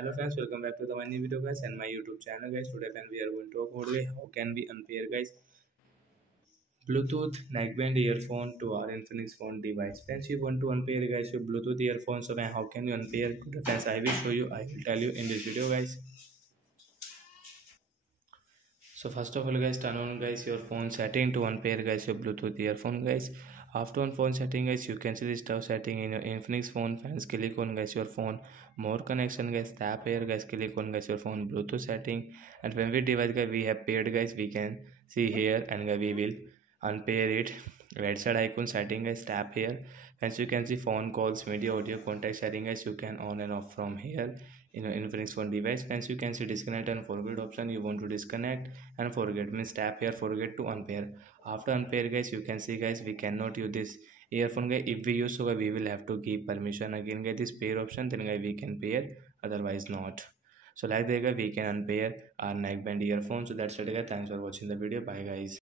Hello friends, welcome back to the my new video guys and my YouTube channel guys. Today friends we are going to talk about how can we unpair guys Bluetooth neckband earphone to our Infinix phone device. Friends, you want to unpair guys your Bluetooth earphones. So then how can you unpair? Today friends, I will show you. I will tell you in this video guys. So first of all guys, turn on guys your phone setting to unpair guys your Bluetooth earphone guys. After on phone setting guys, you can see the stuff setting in your Infinix phone. Fans, click on guys your phone more connection guys, tap here guys, click on guys your phone Bluetooth setting, and when we device guys we have paired guys, we can see here, and guys we will unpair it. Right side icon setting guys, tap here. As you can see phone calls, media, audio, contact setting guys, you can on and off from here in your Infinix phone device. As you can see disconnect and forget option, you want to disconnect and forget means tap here, forget to unpair. After unpair guys, you can see guys we cannot use this earphone guys. If we use, so guys, we will have to give permission again get this pair option, then guys we can pair, otherwise not. So like that guys we can unpair our neckband earphone. So that's it guys, thanks for watching the video, bye guys.